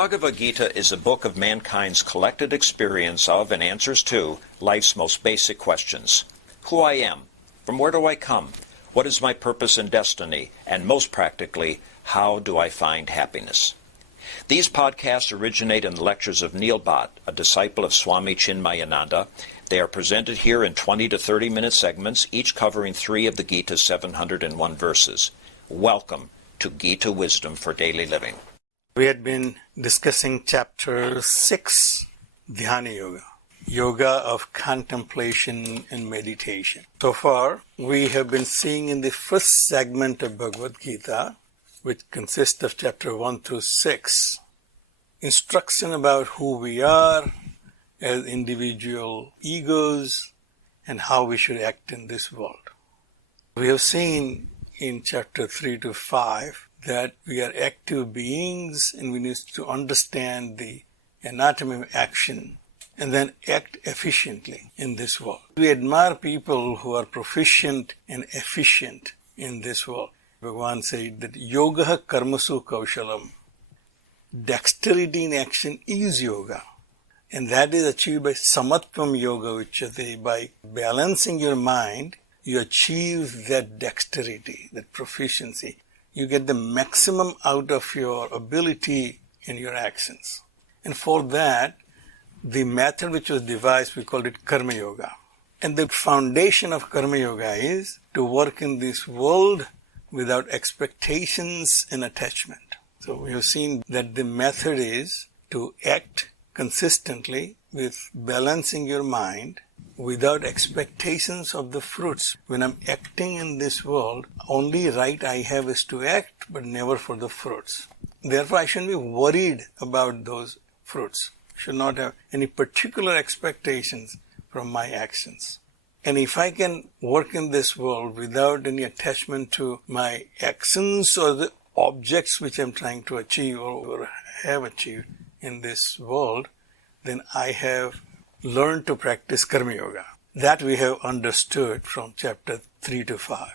Bhagavad Gita is a book of mankind's collected experience of and answers to life's most basic questions. Who I am, from where do I come, what is my purpose and destiny, and most practically, how do I find happiness? These podcasts originate in the lectures of Neil Bhatt, a disciple of Swami Chinmayananda. They are presented here in 20 to 30-minute segments, each covering 3 of the Gita's 701 verses. Welcome to Gita Wisdom for Daily Living. We had been discussing chapter 6, Dhyana Yoga, Yoga of contemplation and meditation. So far, we have been seeing in the first segment of Bhagavad Gita, which consists of chapter 1 through 6, instruction about who we are as individual egos and how we should act in this world. We have seen in chapter 3 to 5 that we are active beings and we need to understand the anatomy of action and then act efficiently in this world. We admire people who are proficient and efficient in this world. Bhagavan said that yoga karmasu kaushalam. Dexterity in action is yoga. And that is achieved by samatvam yoga uchyate. By balancing your mind, you achieve that dexterity, that proficiency. You get the maximum out of your ability in your actions. And for that, the method which was devised, we called it Karma Yoga. And the foundation of Karma Yoga is to work in this world without expectations and attachment. So we have seen that the method is to act consistently with balancing your mind without expectations of the fruits. When I'm acting in this world, only right I have is to act, but never for the fruits. Therefore, I shouldn't be worried about those fruits. I should not have any particular expectations from my actions. And if I can work in this world without any attachment to my actions or the objects which I'm trying to achieve or have achieved in this world, then I have learned to practice Karma Yoga. That we have understood from chapter 3 to 5.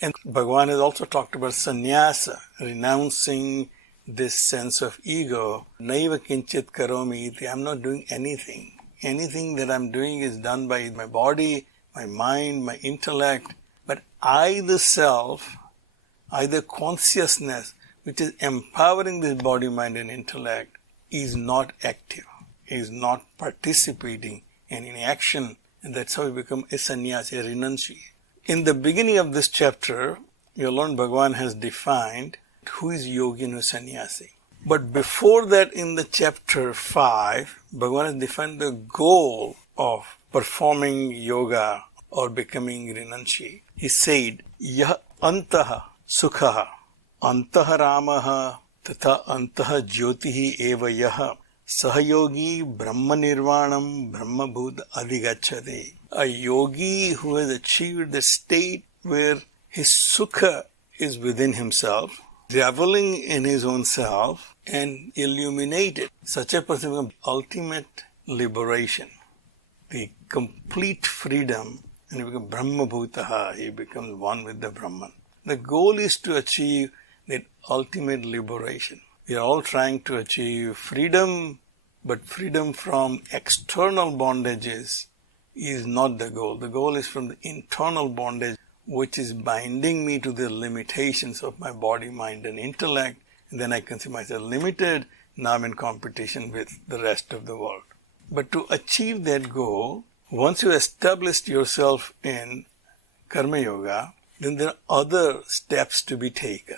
And Bhagavan has also talked about sannyasa, renouncing this sense of ego. Naiva kinchit karomi iti. I'm not doing anything. Anything that I'm doing is done by my body, my mind, my intellect. But I, the self, I, the consciousness, which is empowering this body, mind and intellect, is not active. Is not participating in any action, and that's how we become a sannyasi, a renunciate. In the beginning of this chapter, you'll learn Bhagavan has defined who is yogi and who is sannyasi. But before that, in the chapter 5, Bhagavan has defined the goal of performing yoga or becoming renunciate. He said, Yah antaha sukhaha, antaha ramaha, tatha antaha jyotihi eva yaha, Sahayogi Brahma Nirvanam Brahma Bhut Adhigachate. A yogi who has achieved the state where his sukha is within himself, reveling in his own self and illuminated. Such a person becomes ultimate liberation, the complete freedom, and he becomes Brahma Bhutaha, he becomes one with the Brahman. The goal is to achieve that ultimate liberation. We are all trying to achieve freedom, but freedom from external bondages is not the goal. The goal is from the internal bondage, which is binding me to the limitations of my body, mind and intellect. And then I consider myself limited. Now I'm in competition with the rest of the world. But to achieve that goal, once you established yourself in Karma Yoga, then there are other steps to be taken.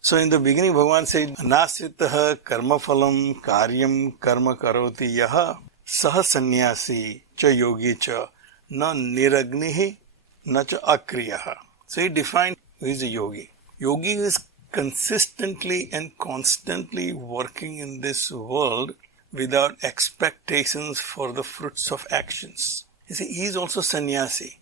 So in the beginning, Bhagavan said, Anasritaha karma phalam karyam karma karoti yaha saha sannyasi cha yogi cha na niragnihi na cha akriyaha. So he defined who is a yogi. Yogi is consistently and constantly working in this world without expectations for the fruits of actions. You see, he is also sannyasi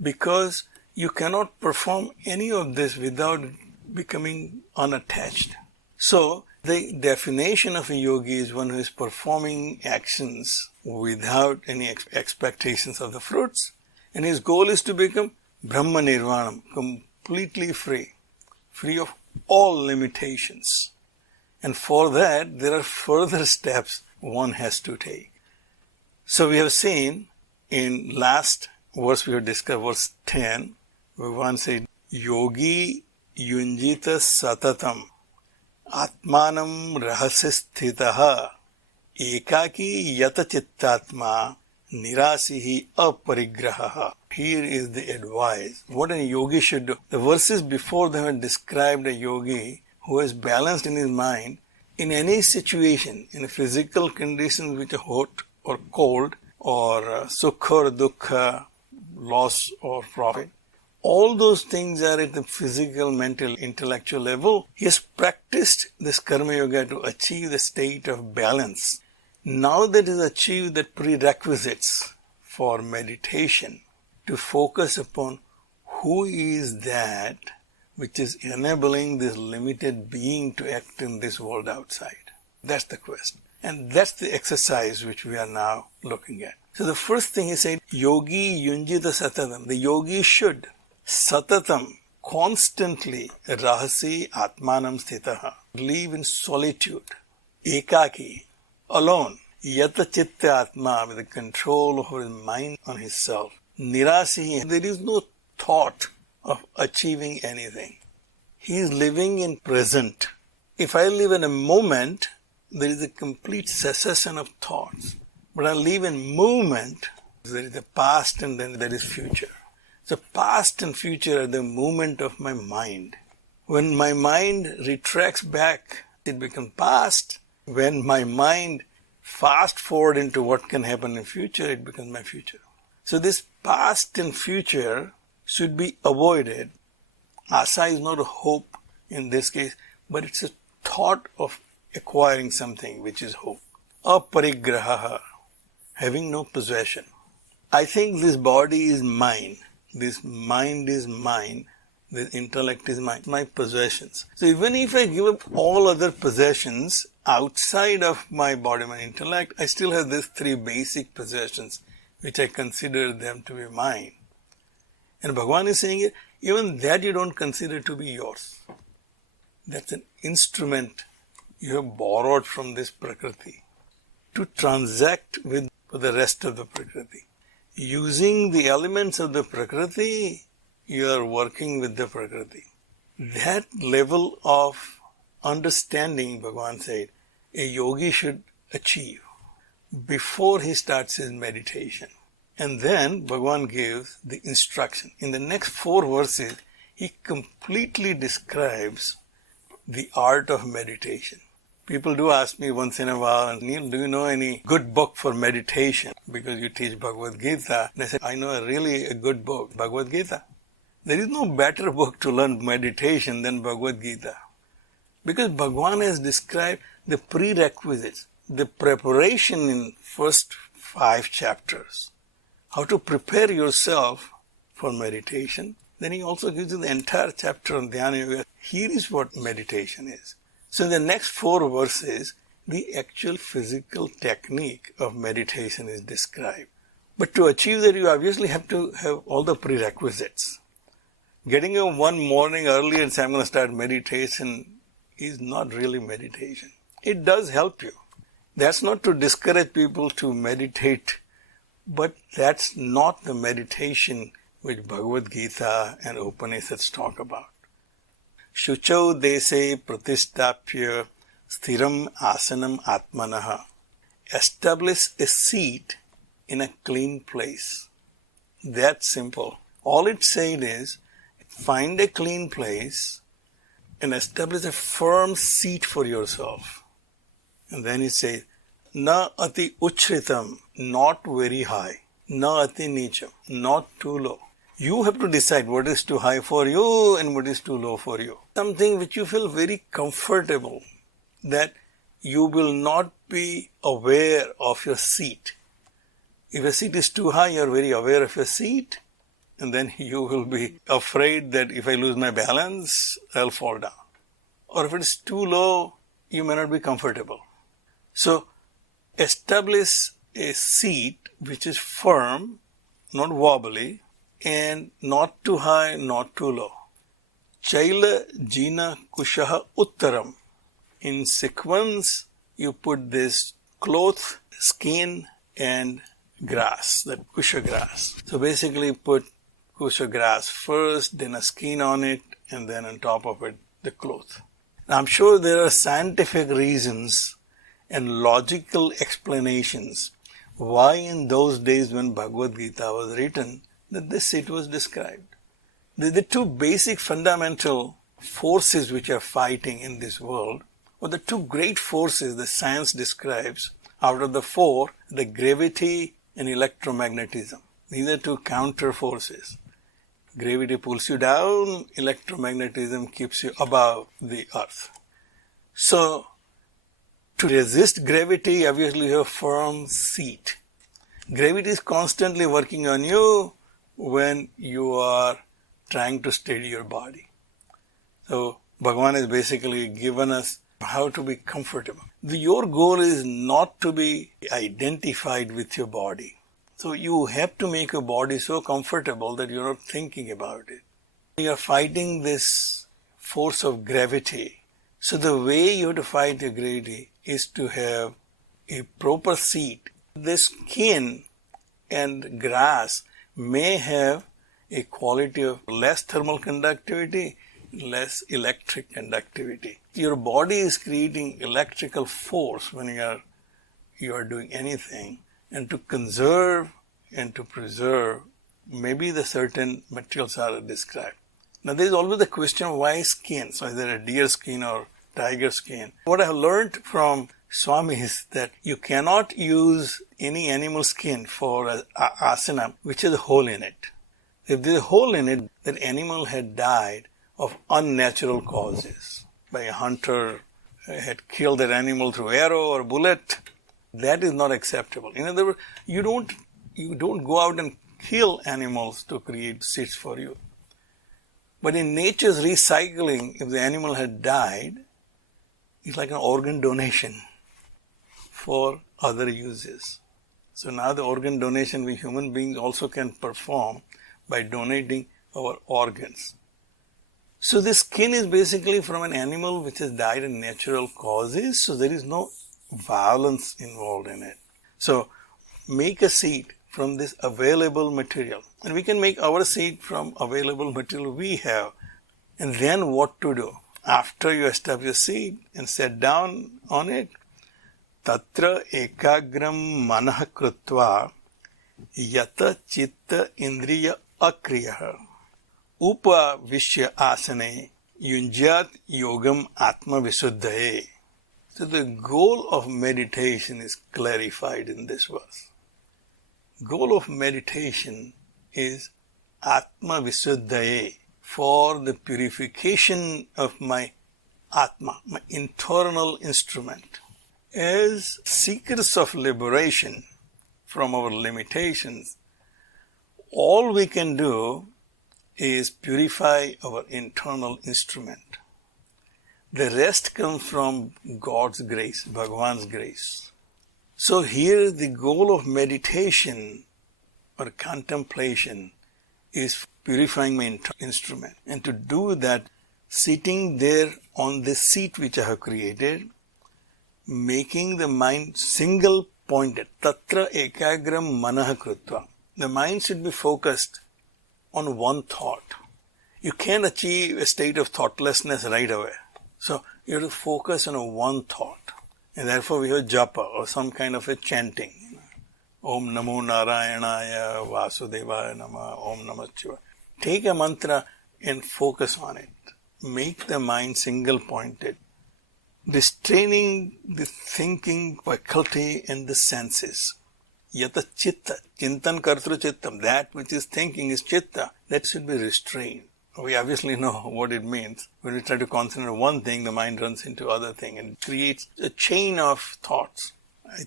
because you cannot perform any of this without becoming unattached. So, the definition of a yogi is one who is performing actions without any expectations of the fruits, and his goal is to become Brahma Nirvanam, completely free of all limitations. And for that, there are further steps one has to take. So we have seen in last verse we have discussed, verse 10, where one said, Yogi yunjita satatam atmanam rahasisthitaha ekaki yata chittatma nirasihi aparigraha. Here is the advice. What a yogi should do. The verses before them had described a yogi who is balanced in his mind in any situation, in a physical condition which are hot or cold, or sukha or dukkha, loss or profit. All those things are at the physical, mental, intellectual level. He has practiced this karma yoga to achieve the state of balance. Now that he has achieved the prerequisites for meditation, to focus upon who is that which is enabling this limited being to act in this world outside. That's the question. And that's the exercise which we are now looking at. So the first thing he said, Yogi yunjita satatam. The yogi should satatam, constantly, rahasi atmanam sthitaha, live in solitude, ekaki, alone, yata chitta atma, with the control over his mind on himself, nirasihi, there is no thought of achieving anything. He is living in present. If I live in a moment, there is a complete cessation of thoughts. But I live in movement, there is a past and then there is future. So past and future are the movement of my mind. When my mind retracts back, it becomes past. When my mind fast forward into what can happen in future, it becomes my future. So this past and future should be avoided. Asa is not a hope in this case, but it's a thought of acquiring something which is hope. Aparigraha, having no possession. I think this body is mine. This mind is mine. This intellect is mine. My possessions. So even if I give up all other possessions outside of my body, my intellect, I still have these three basic possessions which I consider them to be mine. And Bhagavan is saying, even that you don't consider to be yours. That's an instrument you have borrowed from this Prakriti to transact with the rest of the Prakriti. Using the elements of the Prakriti, you are working with the Prakriti. That level of understanding, Bhagavan said, a yogi should achieve before he starts his meditation. And then Bhagavan gives the instruction. In the next 4 verses, he completely describes the art of meditation. People do ask me once in a while, Neil, do you know any good book for meditation? Because you teach Bhagavad Gita. And I said, I know a good book, Bhagavad Gita. There is no better book to learn meditation than Bhagavad Gita. Because Bhagavan has described the prerequisites, the preparation in first 5 chapters. How to prepare yourself for meditation. Then he also gives you the entire chapter on Dhyana Yoga. Here is what meditation is. So in the next 4 verses, the actual physical technique of meditation is described. But to achieve that, you obviously have to have all the prerequisites. Getting up one morning early and saying, I'm going to start meditation is not really meditation. It does help you. That's not to discourage people to meditate, but that's not the meditation which Bhagavad Gita and Upanishads talk about. Shuchau dese pratisthapya sthiram asanam atmanaha. Establish a seat in a clean place. That's simple. All it said is, find a clean place and establish a firm seat for yourself. And then it says, na ati uchritam, not very high. Na ati nicham, not too low. You have to decide what is too high for you and what is too low for you. Something which you feel very comfortable, that you will not be aware of your seat. If a seat is too high, you are very aware of your seat, and then you will be afraid that if I lose my balance, I'll fall down. Or if it is too low, you may not be comfortable. So, establish a seat which is firm, not wobbly, and not too high, not too low. Chaila jina kushaha uttaram. in sequence, you put this cloth, skin, and grass, that kusha grass. So basically put kusha grass first, then a skin on it, and then on top of it, the cloth. Now, I'm sure there are scientific reasons and logical explanations why in those days when Bhagavad Gita was written, that this seat was described. The two basic fundamental forces which are fighting in this world, or the two great forces that science describes out of the four, the gravity and electromagnetism. These are two counter forces. Gravity pulls you down, electromagnetism keeps you above the earth. So, to resist gravity, obviously you have a firm seat. Gravity is constantly working on you when you are trying to steady your body. So, Bhagavan has basically given us how to be comfortable. Your goal is not to be identified with your body. So, you have to make your body so comfortable that you're not thinking about it. You are fighting this force of gravity. So, the way you have to fight your gravity is to have a proper seat. The skin and grass may have a quality of less thermal conductivity, less electric conductivity. Your body is creating electrical force when you are doing anything, and to conserve and to preserve, maybe the certain materials are described. Now there is always the question, why skin? So is there a deer skin or tiger skin? What I have learned from Swami is that you cannot use any animal skin for an asana which has a hole in it. If there is a hole in it, that animal had died of unnatural causes. By a hunter had killed that animal through arrow or bullet. That is not acceptable. In other words, you don't go out and kill animals to create seats for you. But in nature's recycling, if the animal had died, it's like an organ donation for other uses. So now the organ donation we human beings also can perform by donating our organs. So this skin is basically from an animal which has died in natural causes, so there is no violence involved in it. So make a seat from this available material. And we can make our seat from available material we have. And then what to do? After you establish a seat and sit down on it, tatra ekagram manah krutva yata chitta indriya akriya upa vishya asane yunjat yogam atma visuddhaye. So the goal of meditation is clarified in this verse. Goal of meditation is atma visuddhaye, for the purification of my atma, my internal instrument. As seekers of liberation from our limitations, all we can do is purify our internal instrument. The rest comes from God's grace, Bhagavan's grace. So here the goal of meditation or contemplation is purifying my instrument. And to do that, sitting there on this seat which I have created, making the mind single pointed. Tatra ekagram manah krutva. The mind should be focused on one thought. You can't achieve a state of thoughtlessness right away. So you have to focus on one thought. And therefore we have japa or some kind of a chanting. Om Namo Narayanaya Vasudevaya Nama Om Namah Shivaya. Take a mantra and focus on it. Make the mind single pointed. Restraining the thinking faculty and the senses. Yata chitta, chintan kartru chittam, that which is thinking is chitta, that should be restrained. We obviously know what it means. When we try to concentrate on one thing, the mind runs into other thing and creates a chain of thoughts.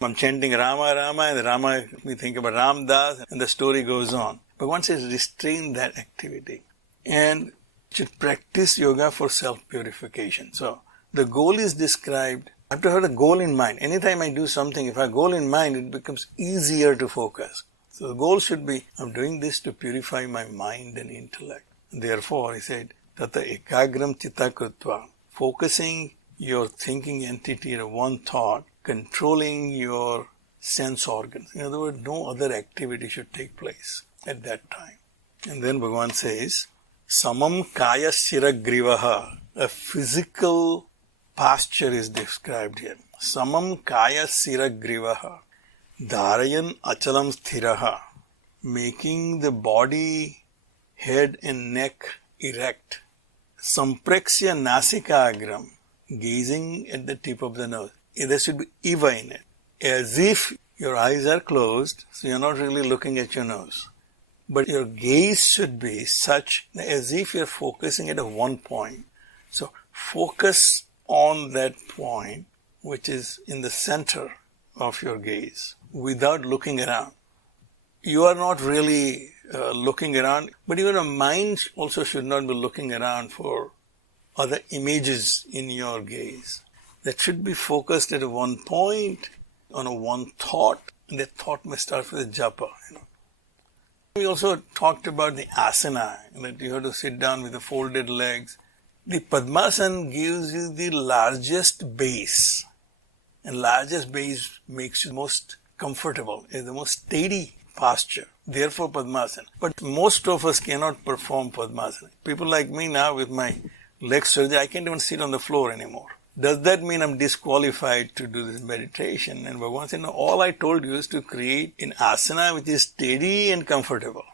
I'm chanting Rama, Rama, and Rama, we think about Ramdas, and the story goes on. But once it's restrained that activity, and should practice yoga for self-purification. So, the goal is described. I have to have a goal in mind. Anytime I do something, if I have a goal in mind, it becomes easier to focus. So the goal should be, I'm doing this to purify my mind and intellect. Therefore, he said, Tata ekagram chitta krutva, focusing your thinking entity or one thought controlling your sense organs. In other words, no other activity should take place at that time. And then Bhagavan says, Samam kaya shiragrivaha, a physical posture is described here. Samam kaya shiragrivaha, dharayan achalam sthiraha, making the body, head and neck erect. Sampraksya nasika agram, gazing at the tip of the nose. There should be eva in it. As if your eyes are closed, so you're not really looking at your nose. But your gaze should be such as if you're focusing at a one point. So focus on that point which is in the center of your gaze without looking around. You are not really looking around, but your mind also should not be looking around for other images in your gaze. That should be focused at one point, on a one thought, and that thought may start with a japa. We also talked about the asana, that you have to sit down with the folded legs. The Padmasana gives you the largest base, and largest base makes you most comfortable, is the most steady posture. Therefore Padmasana. But most of us cannot perform Padmasana. People like me now with my leg surgery, I can't even sit on the floor anymore. Does that mean I'm disqualified to do this meditation? And Bhagavan said, no, all I told you is to create an asana which is steady and comfortable.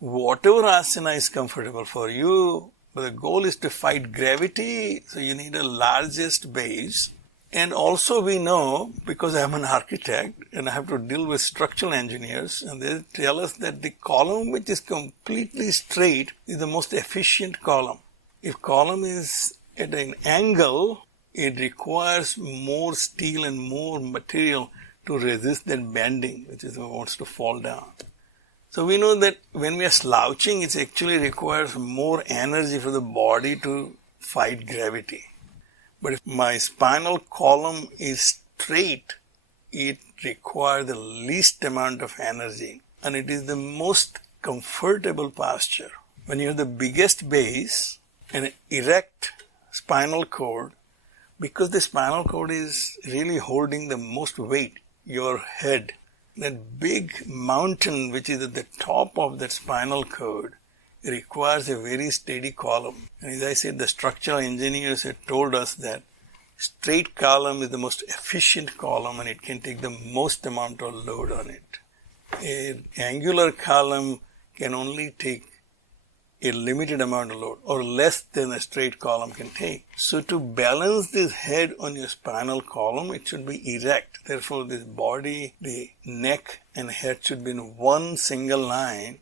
Whatever asana is comfortable for you, but the goal is to fight gravity, so you need a largest base. And also we know, because I'm an architect and I have to deal with structural engineers, and they tell us that the column which is completely straight is the most efficient column. If column is at an angle, it requires more steel and more material to resist that bending, which is what wants to fall down. So we know that when we are slouching, it actually requires more energy for the body to fight gravity. But if my spinal column is straight, it requires the least amount of energy, and it is the most comfortable posture. When you have the biggest base and an erect spinal cord, because the spinal cord is really holding the most weight, your head, that big mountain which is at the top of that spinal cord requires a very steady column. And as I said, the structural engineers had told us that straight column is the most efficient column and it can take the most amount of load on it. An angular column can only take a limited amount of load, or less than a straight column can take. So to balance this head on your spinal column, it should be erect. Therefore this body, the neck and head should be in one single line.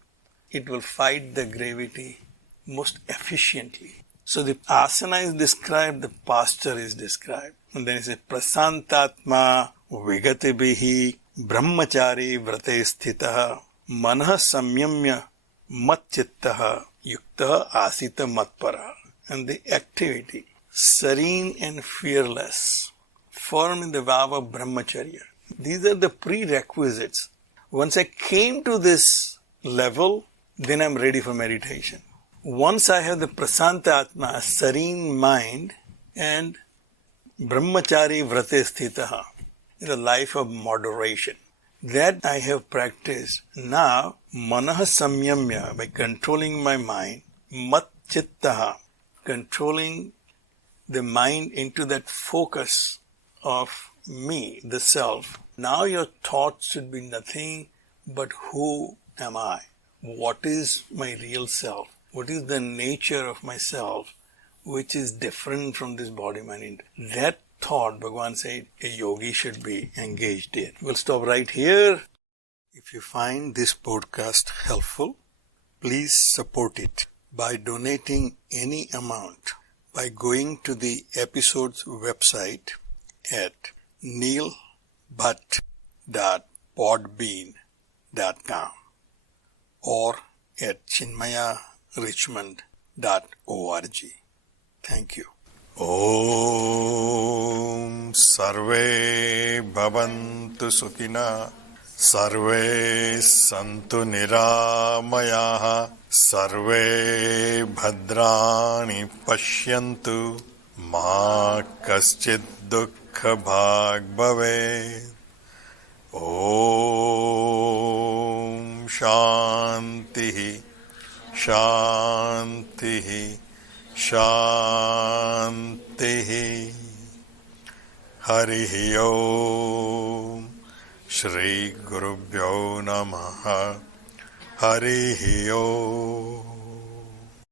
It will fight the gravity most efficiently. So the asana is described, the posture is described. And then it says, prasantatma vigatibihi brahmachari vrate sthitaha manah samyamya matchittaha yukta asita matpara. And the activity, serene and fearless, firm in the vow of brahmacharya. These are the prerequisites. Once I came to this level, then I'm ready for meditation. Once I have the prasanta atma, a serene mind, and brahmachari vrate sthitaha, the life of moderation, that I have practiced. Now, manah samyamya, by controlling my mind, mat chittaha, controlling the mind into that focus of me, the self. Now your thoughts should be nothing but who am I? What is my real self? What is the nature of myself which is different from this body mind? That thought, Bhagavan said, a yogi should be engaged in. We'll stop right here. If you find this podcast helpful, please support it by donating any amount by going to the episode's website at neilbhatt.podbean.com or at chinmayarichmond.org. Thank you. Om Sarve Bhavantu Sukhina Sarve Santu Niramayaha Sarve Bhadrani Pashyantu Ma kaschid dukkha bhag bhavet. Om Shanti Shanti Shanti. Hari Om. Shri Gurubhyo Namaha. Hari Om.